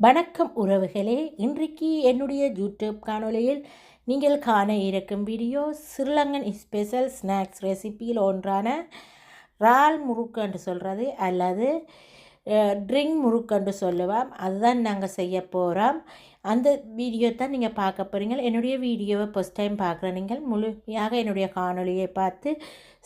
வணக்கம் உறவுகளே, இன்றைக்கு என்னுடைய யூடியூப் காணொளியில் நீங்கள் காண இருக்கும் வீடியோ ஸ்ரீலங்கன் ஸ்பெஷல் ஸ்நாக்ஸ் ரெசிபியில் ஒன்றான இறால் முறுக்கு என்று சொல்கிறது அல்லது ட்ரிங்க் முறுக்கு என்று சொல்லுவோம். அதுதான் நாங்கள் செய்ய போகிறோம். அந்த வீடியோ தான் நீங்கள் பார்க்க போகிறீங்க. என்னுடைய வீடியோவை ஃபஸ்ட் டைம் பார்க்குற நீங்கள் முழுமையாக என்னுடைய காணொளியை பார்த்து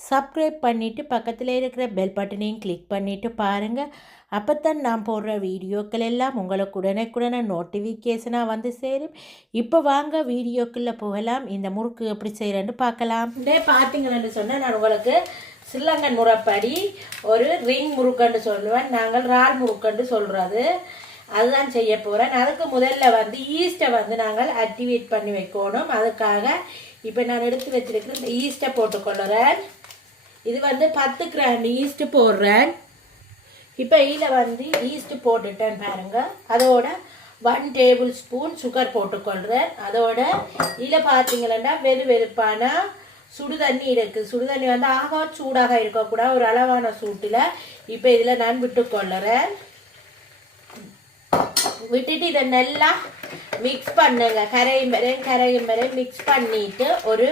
சப்ஸ்கிரைப் பண்ணிவிட்டு பக்கத்தில் இருக்கிற பெல் பட்டனையும் கிளிக் பண்ணிவிட்டு பாருங்கள். அப்போ தான் நான் போடுற வீடியோக்கள் எல்லாம் உங்களுக்கு உடனுக்குடனே நோட்டிஃபிகேஷனாக வந்து சேரும். இப்போ வாங்க வீடியோக்குள்ளே போகலாம். இந்த முறுக்கு எப்படி செய்கிறேன்னு பார்க்கலாம். பார்த்தீங்கன்னு சொன்னால் நான் உங்களுக்கு ஸ்ரீலங்கன் முறைப்படி ஒரு ரிங் முறுக்குன்னு சொல்லுவேன். நாங்கள் இறால் முறுக்குன்னு சொல்கிறது அதுதான் செய்ய போகிறேன். அதுக்கு முதல்ல வந்து ஈஸ்ட்டை வந்து நாங்கள் ஆக்டிவேட் பண்ணி வைக்கணும். அதுக்காக இப்போ நான் எடுத்து வச்சுருக்கிற இந்த ஈஸ்ட்டை போட்டுக்கொள்ளுறேன். இது வந்து 10 கிராம் ஈஸ்ட்டு போடுறேன். இப்போ இதில் வந்து ஈஸ்ட்டு போட்டுட்டேன் பாருங்கள். அதோட 1 டேபிள் ஸ்பூன் சுகர் போட்டுக்கொள்கிறேன். அதோட இதில் பார்த்தீங்கன்னா வெறுப்பான சுடுதண்ணி இருக்குது. சுடுதண்ணி வந்து ஆகா சூடாக இருக்கக்கூடாது, ஒரு அளவான சூட்டில் இப்போ இதில் நான் விட்டுக்கொள்ளுறேன். விட்டுட்டு இதை நல்லா மிக்ஸ் பண்ணுங்க. கரையும் வரை மிக்ஸ் பண்ணிட்டு ஒரு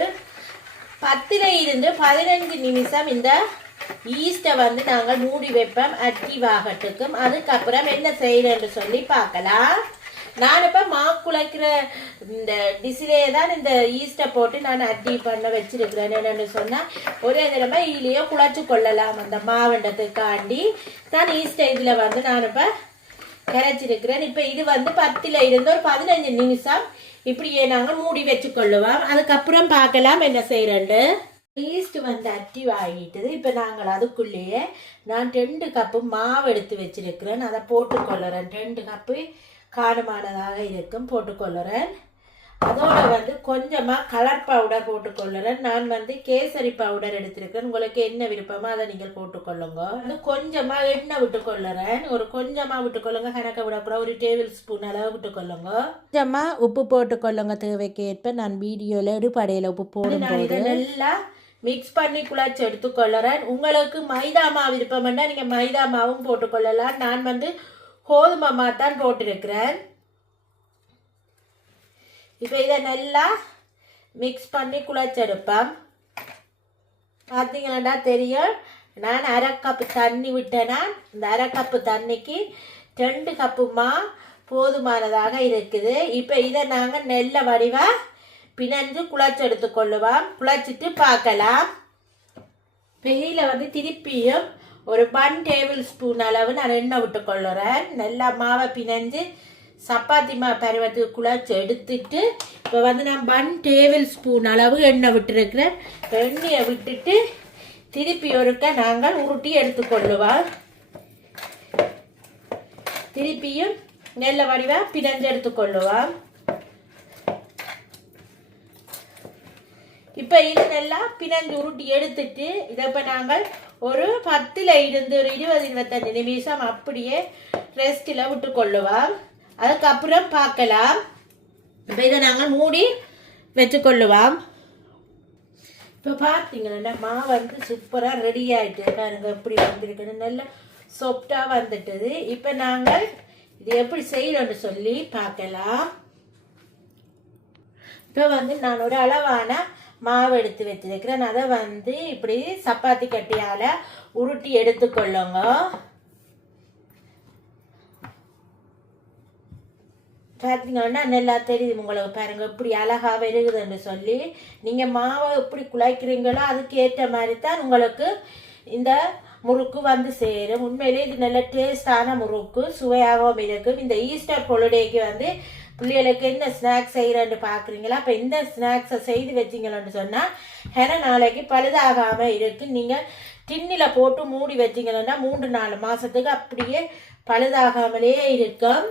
10 இருந்து 15 நிமிஷம் இந்த ஈஸ்ட்டை வந்து நாங்கள் மூடி வைப்போம் ஆக்டிவ் ஆகட்டுக்கும். அதுக்கப்புறம் என்ன செய்யறேன்னு சொல்லி பார்க்கலாம். நான் இப்போ குழைக்கிற இந்த டிஷ்ஷிலே தான் இந்த ஈஸ்ட்டை போட்டு நான் ஆக்டிவ் பண்ண வச்சிருக்கிறேன். என்னென்னு சொன்னால் ஒரே தடவை இதுலேயோ குழைச்சி கொள்ளலாம். அந்த மாவண்டத்துக்காண்டி தான் ஈஸ்ட்டை இதில் வந்து நான் இப்போ கரைச்சிருக்கிறேன். இப்போ இது வந்து 10 இருந்து ஒரு 15 நிமிஷம் இப்படியே நாங்கள் மூடி வச்சு கொள்ளுவோம். அதுக்கப்புறம் பார்க்கலாம் என்ன செய்யறேன்னு. ஈஸ்ட் வந்து ஆக்டிவ் ஆகிட்டுது. இப்போ நாங்கள் அதுக்குள்ளேயே நான் 2 கப்பு மாவு எடுத்து வச்சிருக்கிறேன். அதை போட்டுக்கொள்ளுறேன். 2 கப்பு காணுமானதாக இருக்கும் போட்டுக்கொள்ளுறேன். அதோட வந்து கொஞ்சமாக கலர் பவுடர் போட்டுக்கொள்ளுறேன். நான் வந்து கேசரி பவுடர் எடுத்திருக்கேன். உங்களுக்கு என்ன விருப்பமோ அதை நீங்கள் போட்டுக்கொள்ளுங்க. வந்து கொஞ்சமாக எண்ணெய் விட்டுக்கொள்ளுறேன். ஒரு கொஞ்சமாக விட்டுக்கொள்ளுங்க, கணக்க விடக்கூடாது. ஒரு டேபிள் ஸ்பூன் அளவு விட்டுக்கொள்ளுங்க. கொஞ்சமாக உப்பு போட்டுக்கொள்ளுங்க தேவைக்கு ஏற்ப. நான் வீடியோவில் எடுப்படையில் உப்பு போடும்போது நல்லா மிக்ஸ் பண்ணி குழாச்சி எடுத்துக்கொள்ளுறேன். உங்களுக்கு மைதா மாவு விருப்பம்னா நீங்கள் மைதா மாவும் போட்டுக்கொள்ளலாம். நான் வந்து கோதுமை மாவு தான் போட்டிருக்கிறேன். இப்போ இதை நல்லா மிக்ஸ் பண்ணி குழச்செடுப்பேன். பார்த்தீங்கன்னா தெரியும், நான் 1/2 கப்பு தண்ணி விட்டேன்னா இந்த 1/2 கப்பு தண்ணிக்கு 2 கப்புமா போதுமானதாக இருக்குது. இப்போ இதை நாங்கள் நெல்ல வடிவாக பிணைஞ்சு குழச்செடுத்துக்கொள்ளுவோம். குழச்சிட்டு பார்க்கலாம். வெயில வந்து திருப்பியும் ஒரு 1 டேபிள் ஸ்பூன் அளவு நான் எண்ணெய் விட்டுக்கொள்ளுறேன். நல்லா மாவை பிணைஞ்சு சப்பாத்தி மாவு பருவத்துக்கு குழச்சி எடுத்துட்டு இப்போ வந்து நான் 1 டேபிள் ஸ்பூன் அளவு எண்ணெய் விட்டுருக்கிறேன். எண்ணெயை விட்டுட்டு திருப்பி ஒருக்க நாங்கள் உருட்டி எடுத்துக்கொள்ளுவோம். திருப்பியும் நெல்ல வடிவாக பிணைஞ்சு எடுத்துக்கொள்ளுவோம். இப்போ இது நல்லா பிணைஞ்சு உருட்டி எடுத்துட்டு இதை இப்போ நாங்கள் ஒரு 10 இருந்து ஒரு 20-25 நிமிஷம் அப்படியே ரெஸ்ட்டில் விட்டுக்கொள்ளுவோம். அதுக்கப்புறம் பார்க்கலாம். இப்போ இதை நாங்கள் மூடி வச்சுக்கொள்ளுவோம். இப்போ பார்த்தீங்கன்னா மாவு வந்து சூப்பராக ரெடி ஆகிட்டு பாருங்க எப்படி வந்துருக்குன்னு நல்லா சாஃப்டாக வந்துட்டுது. இப்போ நாங்கள் இது எப்படி செய்யணும்னு சொல்லி பார்க்கலாம். இப்போ வந்து நான் ஒரு அளவான மாவு எடுத்து வச்சிருக்கிறேன். அதை வந்து இப்படி சப்பாத்தி கட்டியால் உருட்டி எடுத்துக்கொள்ளுங்க. பார்த்தீங்கன்னா நல்லா தெரியுது உங்களுக்கு பாருங்க எப்படி அழகாக வருகுதுன்னு சொல்லி. நீங்கள் மாவை எப்படி குழைக்கிறீங்களோ அதுக்கு ஏற்ற மாதிரி தான் உங்களுக்கு இந்த முறுக்கு வந்து சேரும். உண்மையிலே இது நல்ல டேஸ்டான முறுக்கு, சுவையாகவும் இருக்கும். இந்த ஈஸ்டர் ஹாலிடேக்கு வந்து பிள்ளைகளுக்கு என்ன ஸ்நாக்ஸ் செய்கிறேன்னு பார்க்குறீங்களா? அப்போ இந்த ஸ்நாக்ஸை செய்து வச்சிங்களோன்னு சொன்னால் ஏன்னா நாளைக்கு பழுதாகாமல் இருக்குது. நீங்கள் டின்னில் போட்டு மூடி வச்சிங்கன்னா 3-4 மாதத்துக்கு அப்படியே பழுதாகாமலே இருக்கும்.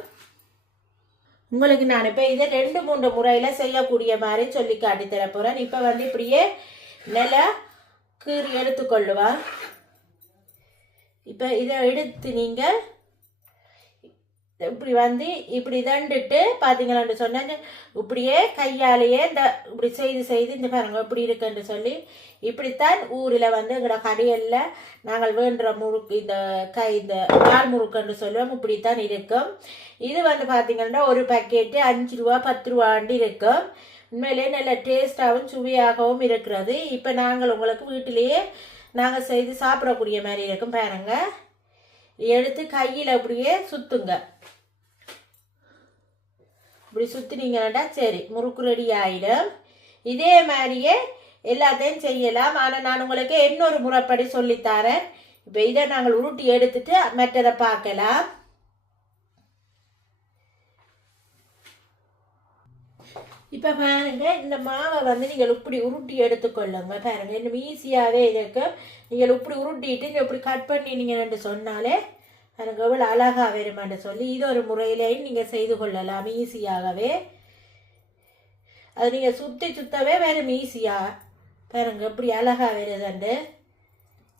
உங்களுக்கு நான் இப்போ இதை 2-3 முறையில் செய்யக்கூடிய மாதிரி சொல்லி காட்டி தர போகிறேன். இப்போ வந்து இப்படியே நல்லா கீறி எடுத்துக்கொள்ளுவேன். இப்போ இதை எடுத்து நீங்கள் இப்படி வந்து இப்படி தண்டுட்டு பார்த்தீங்களான்னு சொன்னாங்க. இப்படியே கையாலேயே இந்த இப்படி செய்து இந்த பாருங்க இப்படி இருக்குன்னு சொல்லி இப்படித்தான் ஊரில் வந்து எங்களோட கடையில் நாங்கள் வேண்டுற முறுக்கு இந்த பால் முறுக்குன்னு சொல்லுவோம். இப்படித்தான் இருக்கும். இது வந்து பார்த்தீங்கன்னா ஒரு பேக்கெட்டு 5 ரூபா 10 ரூபாண்டு இருக்கும். உண்மையிலேயே நல்ல டேஸ்டாகவும் சுவையாகவும் இருக்கிறது. இப்போ நாங்கள் உங்களுக்கு வீட்டிலேயே நாங்கள் செய்து சாப்பிடக்கூடிய மாதிரி இருக்கும். பாருங்க, எடுத்து கையில் அப்படியே சுற்றுங்க. இப்படி சுற்றினீங்கன்னா சரி முறுக்கு ரெடி ஆகிடும். இதே மாதிரியே எல்லாத்தையும் செய்யலாம். ஆனால் நான் உங்களுக்கு இன்னொரு முறைப்படி சொல்லித்தரேன். இப்போ இதை நாங்கள் உருட்டி எடுத்துட்டு மற்றதை பார்க்கலாம். இப்போ பாருங்க, இந்த மாவை வந்து நீங்கள் இப்படி உருட்டி எடுத்துக்கொள்ளுங்க. பாருங்க இன்னும் ஈஸியாகவே இருக்கும். நீங்கள் இப்படி உருட்டிட்டு இப்படி கட் பண்ணினீங்கன்னு சொன்னாலே எனக்கு எவ்வளோ அழகாக வருமான்னு சொல்லி இது ஒரு முறையிலையும் நீங்கள் செய்து கொள்ளலாம் ஈஸியாகவே. அது நீங்கள் சுத்தவே வரும் ஈஸியாக. பாருங்க எப்படி அழகாக வருதுண்டு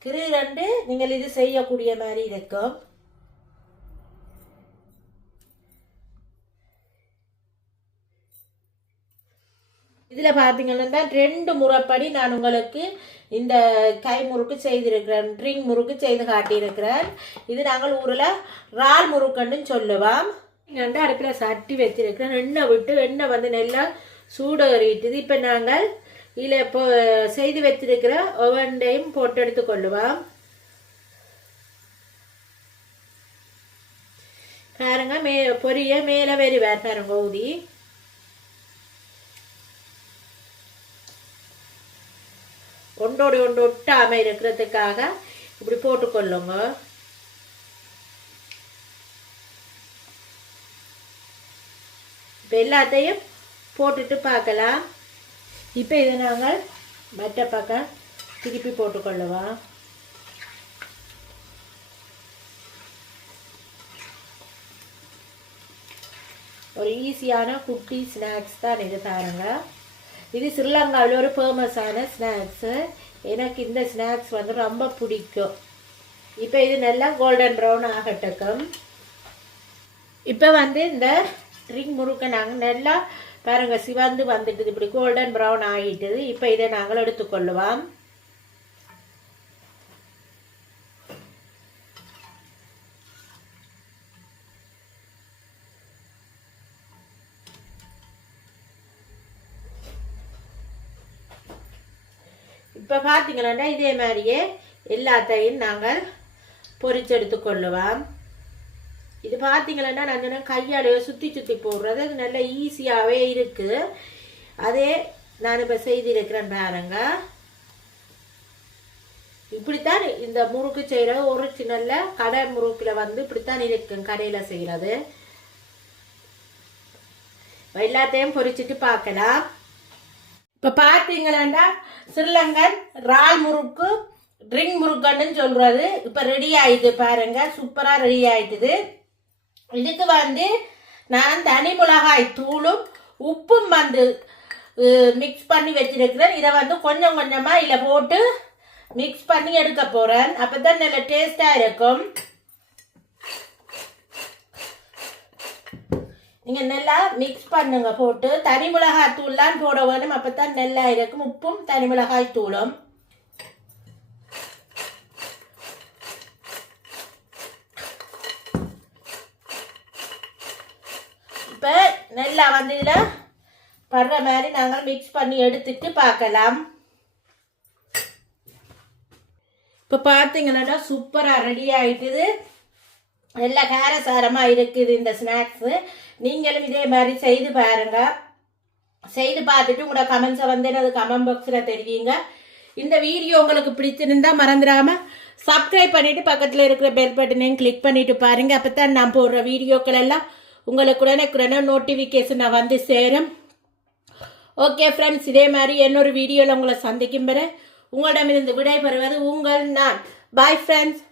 கிருண்டு நீங்கள் இது செய்யக்கூடிய மாதிரி இருக்கும். இதில் பார்த்தீங்கன்னா 2 முறைப்படி நான் உங்களுக்கு இந்த கை முறுக்கு செய்திருக்கிறேன், ட்ரிங் முறுக்கு செய்து காட்டியிருக்கிறேன். இது நாங்கள் ஊரில் இறால் முறுக்குன்னு சொல்லுவோம். இங்கே அடுப்பில் சட்டி வச்சிருக்கிறேன். எண்ணெய் வந்து நல்லா சூடேறிட்டுது. இப்போ நாங்கள் இதில் இப்போ செய்து வச்சிருக்கிற ஒவ்வொன்றையும் போட்டு எடுத்துக்கொள்ளுவோம். பாருங்க பொரிய மேலே வருவார் பாருங்க ஊதி. ஒன்றோடு ஒன்று ஒட்டாமல் இருக்கிறதுக்காக இப்படி போட்டுக்கொள்ளுங்க. இப்போ எல்லாத்தையும் போட்டுட்டு பார்க்கலாம். இப்போ இதை நாங்கள் மற்ற பக்கம் திருப்பி போட்டுக்கொள்ளுவோம். ஒரு ஈஸியான குட்டி ஸ்நாக்ஸ் தான் இது. பாருங்க, இது ஸ்ரீலங்காவில் ஒரு ஃபேமஸான ஸ்நாக்ஸு. எனக்கு இந்த ஸ்நாக்ஸ் வந்து ரொம்ப பிடிக்கும். இப்போ இது நல்லா கோல்டன் ப்ரௌன் ஆகட்டுக்கும். இப்போ வந்து இந்த ரிங் முறுக்கை நாங்கள் நல்லா பாருங்கள் சிவந்து வந்துட்டுது, இப்படி கோல்டன் ப்ரௌன் ஆகிட்டுது. இப்போ இதை நாங்கள் எடுத்துக்கொள்ளுவோம். இப்போ பார்த்தீங்கன்னா இதே மாதிரியே எல்லாத்தையும் நாங்கள் பொரிச்சு எடுத்துக்கொள்ளுவோம். இது பார்த்தீங்கன்னா நாங்கள் கையாலேயே சுற்றி போடுறது அது நல்ல ஈஸியாகவே இருக்குது. அதே நான் இப்போ செய்திருக்கிறேன் பாருங்க. இப்படித்தான் இந்த முறுக்கு செய்கிறது. ஒரிஜினலில் கடை முறுக்கில் வந்து இப்படித்தான் இருக்கும் கடையில் செய்கிறது. எல்லாத்தையும் பொரிச்சிட்டு பார்க்கலாம். இப்போ பார்த்தீங்கன்னா ஸ்ரீலங்கன் இறால் முறுக்கு ட்ரிங் முறுக்குன்னு சொல்கிறது இப்போ ரெடி ஆயிடுது. பாருங்க சூப்பராக ரெடி ஆயிட்டுது. இதுக்கு வந்து நான் தனி மிளகாய் தூளும் உப்பும் வந்து மிக்ஸ் பண்ணி வச்சிருக்கிறேன். இதை வந்து கொஞ்சம் கொஞ்சமாக இதில் போட்டு மிக்ஸ் பண்ணி எடுக்க போகிறேன். அப்போ தான் நல்ல டேஸ்டாக இருக்கும். நீங்கள் நல்லா மிக்ஸ் பண்ணுங்க. போட்டு தனி மிளகாய் தூள்லாம் போட வேணும். அப்போ தான் நல்லா இருக்கும். உப்பும் தனி மிளகாய் தூளும். இப்போ நல்லா வந்து இதில் படுற மாதிரி நாங்கள் மிக்ஸ் பண்ணி எடுத்துட்டு பார்க்கலாம். இப்போ பார்த்தீங்கன்னா சூப்பராக ரெடி ஆகிட்டுது. நல்லா காரசாரமாக இருக்குது இந்த ஸ்நாக்ஸு. நீங்களும் இதே மாதிரி செய்து பாருங்க. செய்து பார்த்துட்டு உங்களோட கமெண்ட்ஸை வந்து எனது கமெண்ட் பாக்ஸில் தெரிவிங்க. இந்த வீடியோ உங்களுக்கு பிடிச்சிருந்தா மறந்துடாமல் சப்ஸ்கிரைப் பண்ணிவிட்டு பக்கத்தில் இருக்கிற பெல் பட்டனையும் கிளிக் பண்ணிவிட்டு பாருங்கள். அப்போ தான் நான் போடுற வீடியோக்கள் எல்லாம் உங்களுக்கு உடனே நோட்டிஃபிகேஷன் வந்து சேரும். ஓகே ஃப்ரெண்ட்ஸ், இதே மாதிரி இன்னொரு வீடியோவில் உங்களை சந்திக்கும் வரை உங்களிடமிருந்து விடைபெறுவது உங்கள் நான். Bye friends.